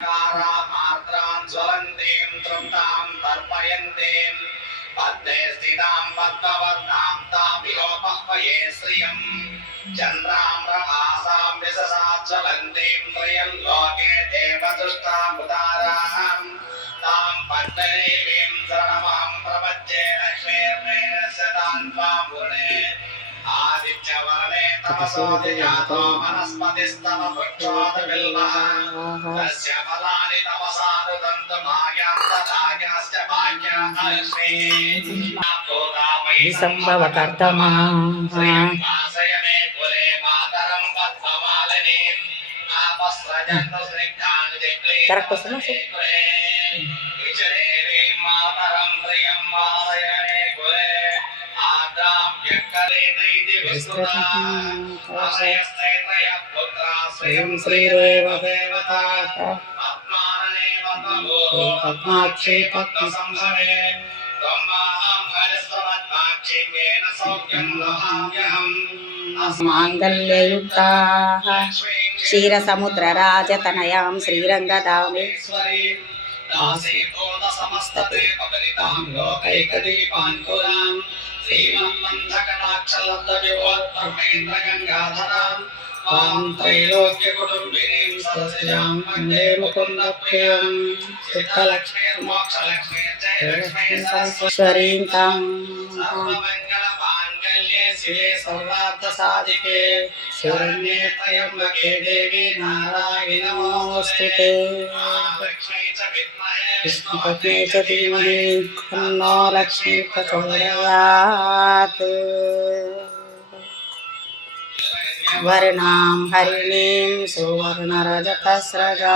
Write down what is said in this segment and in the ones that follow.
मात्रान् ज्वलन्तीं तृप्तां तर्पयन्तीं पद्मे स्थितां पद्मवर्णां तामिलोपह्वये श्रियं चन्द्रां प्रभासां विशसा ज्वलन्तीं त्रयं लोके देवदुष्टामुदारां तां पद्मदेवीं शरणमहं प्रपद्ये लक्ष्मीर्मेणस्य तां त्वां मुरणे आदित्यवर्णे तपसोऽधिजातो वनस्पतिस्तव वृक्षोऽधिबिल्वः तस्य फलानि तपसानुदन्तमायान्तदायाश्च भाग्यालक्ष्मी संभवकर्तमा वासय मे कुले मातरं पद्ममालिनीम् आपस्रजन्तु Correct question masuk. विचरेरीं मातरं प्रियं वासय मे कुले आद्रां यक्कलेतैति विस्तृता आशयस्तैत्रयः पुत्रा स्वयं श्रीरेवदेवता पद्माननेव तमो पद्माक्षी पद्मसंभवे त्वं मां हरिस्वपद्माक्षीं सौख्यं लहाम्यहम् माङ्गल्ययुक्ताः क्षीरसमुद्रराजतनयां श्रीरङ्गदामेश्वरी दासीभूत समस्तते पवनितां लोकैकदीपाङ्कुरां श्रीमन्मन्थकटाक्षलब्धविभोत्तमेन्द्रगङ्गाधरां त्वां त्रैलोक्यकुटुम्बिनीं सरसिजां वन्दे मुकुन्दप्रियं चित्तलक्ष्मीर्मोक्षलक्ष्मीर्जयलक्ष्मीं सरस्वतीं तां सर्वमङ्गलमाङ्गल्ये शिवे सर्वार्थसाधिके शरण्ये त्र्यम्बके देवी नारायणि नमोऽस्तुते महालक्ष्मी च विद्महे विष्णुपत्नी च धीमहि तन्नो लक्ष्मी प्रचोदयात् वर्णां हरिणीं सुवर्णरजतस्रजां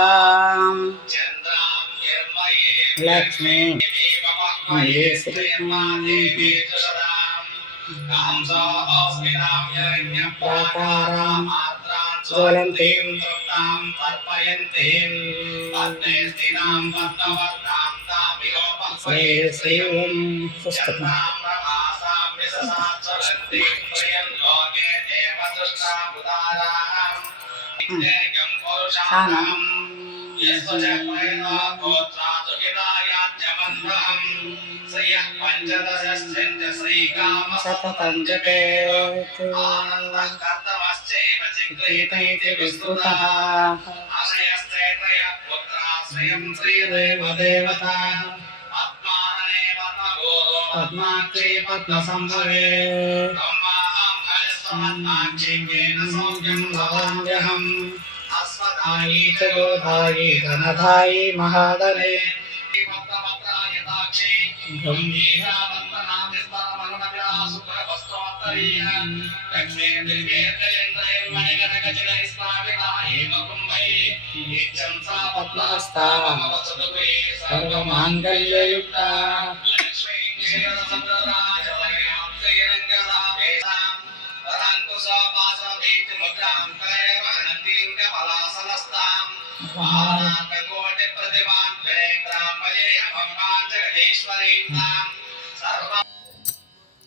चन्द्रां निर्मये लक्ष्मीं मये श्रीमादेवी सुषदां कांसोऽस्मिनां यज्ञप्राकारां मात्रां ज्वलन्तीं तृप्तां तर्पयन्तीं पद्मे स्थितां पद्मवर्णां तामिलोपह्वये श्रियं चन्द्रां प्रभासां विशसा ज्वलन्तीं प्रियं लोके देवदुष्टामुदारां नित्यं पुरुषाणाम् यस्वचक्रेणा गोत्रा सुखितायात्यमन्वहम् श्रियः पञ्चदशश्चन्द्र श्रीकामसततं जपेत् आनन्दः कर्तमश्चैव चिक्रीतैति विस्तृतः आशयश्चैत्रयः पुत्रा श्रियं श्रीदेवदेवता पद्माननेव तमोः पद्माक्षी पद्मसंभवे त्वं मां हरिस्वपद्माक्षीं सौख्यं लहाम्यहम् अस्वदायी च गोधायी धनधायी महादने सर्वमाङ्गल्ययुक्ता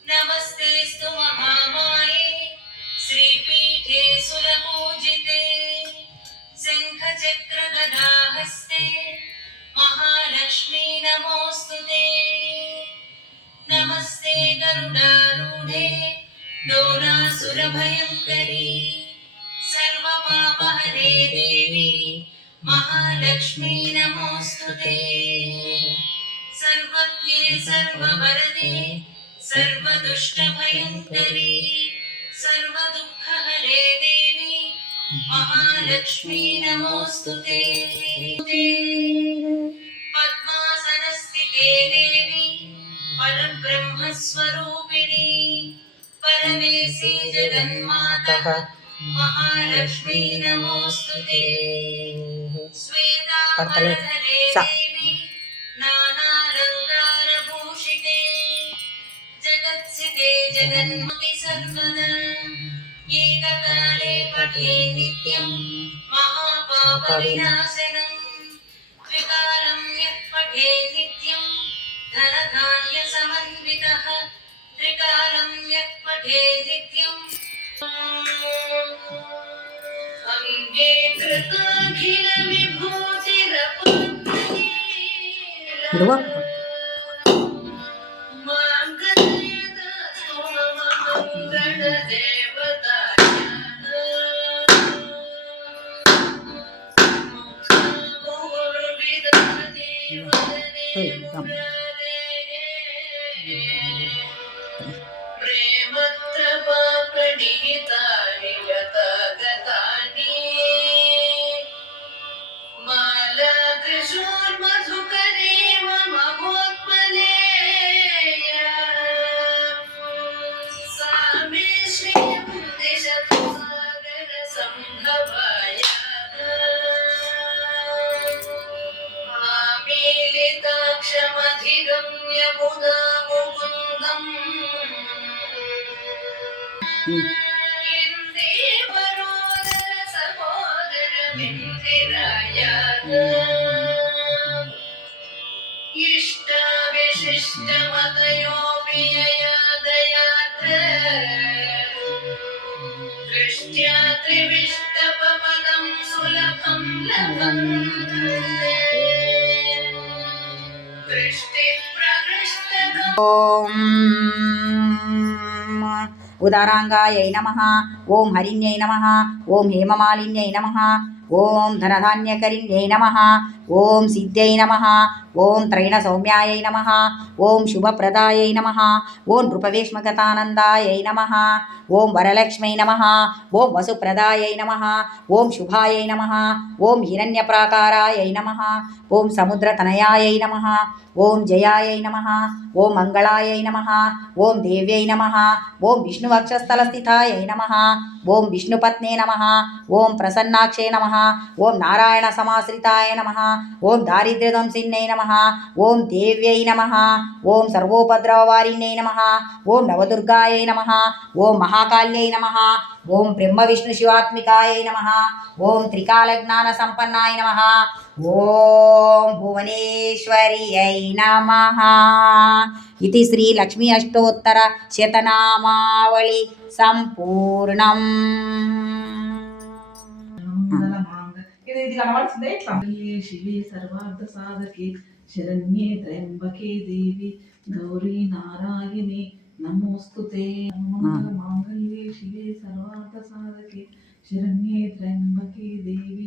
नमस्तेस्तु महामाये श्रीपीठे सुरपूजिते शङ्खचक्रगदाहस्ते महालक्ष्मी नमोऽस्तुते नमस्ते गरुडारूढे डोलासुरभयङ्करी सर्वपापहरे देवी महालक्ष्मी नमोऽस्तुते सर्वज्ञे सर्ववरदे सर्वदुष्टभयङ्करी सर्वदुःखहरे देवी महालक्ष्मी नमोऽस्तुते पद्मासनस्थिते देवी परब्रह्मस्वरूपिणी परमेशी जगन्माता महालक्ष्मी नमोऽस्तुते श्वेताम्बरधरे देवी नानालङ्कारभूषिते जगत्सिते जगन्मति सर्वदा एककाले पठे नित्यं महापापविनाशनम् त्रिकालं यः पठे नित्यं धनधान्यसमन्वितः त्रिकालं यः पठे नित्यं अङ्गे कृताखिलविभूतिरप् ಬಿಡುವ ಮಾಂಗಲ್ಯದ ಸೋಮಮಂಗಳ ದೇವತಾಯ ಪ್ರೇಮತ್ರಪಾ ಪ್ರಣೀತಾನಿ ಗತಾಗತಾನಿ ಮಾಲಾ ತ್ರಿಶೂರ್ಮಧುಕರೀ ಮಮೋತ್ಪಲೇಯ ಸಾಮೇ ಶ್ರೀಮುಂದಿಶತು ಸಾಗರ ಸಂಭವಾಯ ಆಮೀಲಿತಾಕ್ಷಮಧಿಗಮ್ಯ ಮುದಾ ಮುಕುಂದಂ ಇಂದೇವರೋದರ ಸಹೋದರ ಮಿಂದಿರಾಯ ಇಷ್ಟ ವಿಶಿಷ್ಟ ಮತಯೋಪಿಯಯಾದಯಾತ್ರ ದೃಷ್ಟ್ಯಾ ತ್ರಿವಿಷ್ಟಪದಂ ಸುಲಭಂ ಲಭಂ ದೃಷ್ಟಿ ಪ್ರಹೃಷ್ಟಕಂ ಓಂ ఉదారాంగాయై నమః ఓం హరిణ్యై నమః ఓం హేమమాలిన్యై నమః ఓం ధనధాన్యకరిణ్యై నమః ఓం సిద్ధ్యై నమః ఓం త్రైణసౌమ్యాయై నమః ఓం శుభప్రదాయై నమః ఓం నృపవేష్మగతానందాయై నమః ఓం వరలక్ష్మై నమః ఓం వసుప్రదాయై నమః ఓం శుభాయై నమః ఓం హిరణ్యప్రాకారాయై నమః ఓం సముద్రతనయాయై నమః ఓం జయాయై నమః ఓం మంగళాయై నమః ఓం దేవ్యై నమః ఓం విష్ణువక్షస్థలస్థితాయై నమః ఓం విష్ణుపత్నే నమః ఓం ప్రసన్నాక్షే నమః ఓం నారాయణ సమాశ్రితాయ నమః ఓం దారిద్ర్యధ్వంసిన్యై నమః ఓం దేవ్యై నమః ఓం సర్వోపద్రవవారిణ్యై నమః ఓం నవదుర్గాయై నమః ఓం మహాకాళ్యై నమః ఓం బ్రహ్మ విష్ణు శివాత్మికాయై నమః ఓం త్రికాలజ్ఞాన సంపన్నాయ నమః ఓం భువనేశ్వర్యై నమః ఇది శ్రీ లక్ష్మీ అష్టోత్తర శతనామావళి సంపూర్ణం. ಶಿವೆ ಸರ್ವಾರ್ಥ ಸಾಧಕೆ ಶರಣ್ಯೇ ತ್ರ್ಯಂಬಕೆ ದೇವಿ ಗೌರಿ ನಾರಾಯಣಿ ನಮೋಸ್ತುತೆ. ಮಾಂಗಲ್ಯೆ ಶಿವೆ ಸರ್ವಾರ್ಥ ಸಾಧಕೆ ಶರಣ್ಯೇ ತ್ರ್ಯಂಬಕೆ ದೇವಿ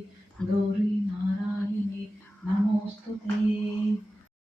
ಗೌರಿ ನಾರಾಯಣಿ ನಮೋಸ್ತುತೆ.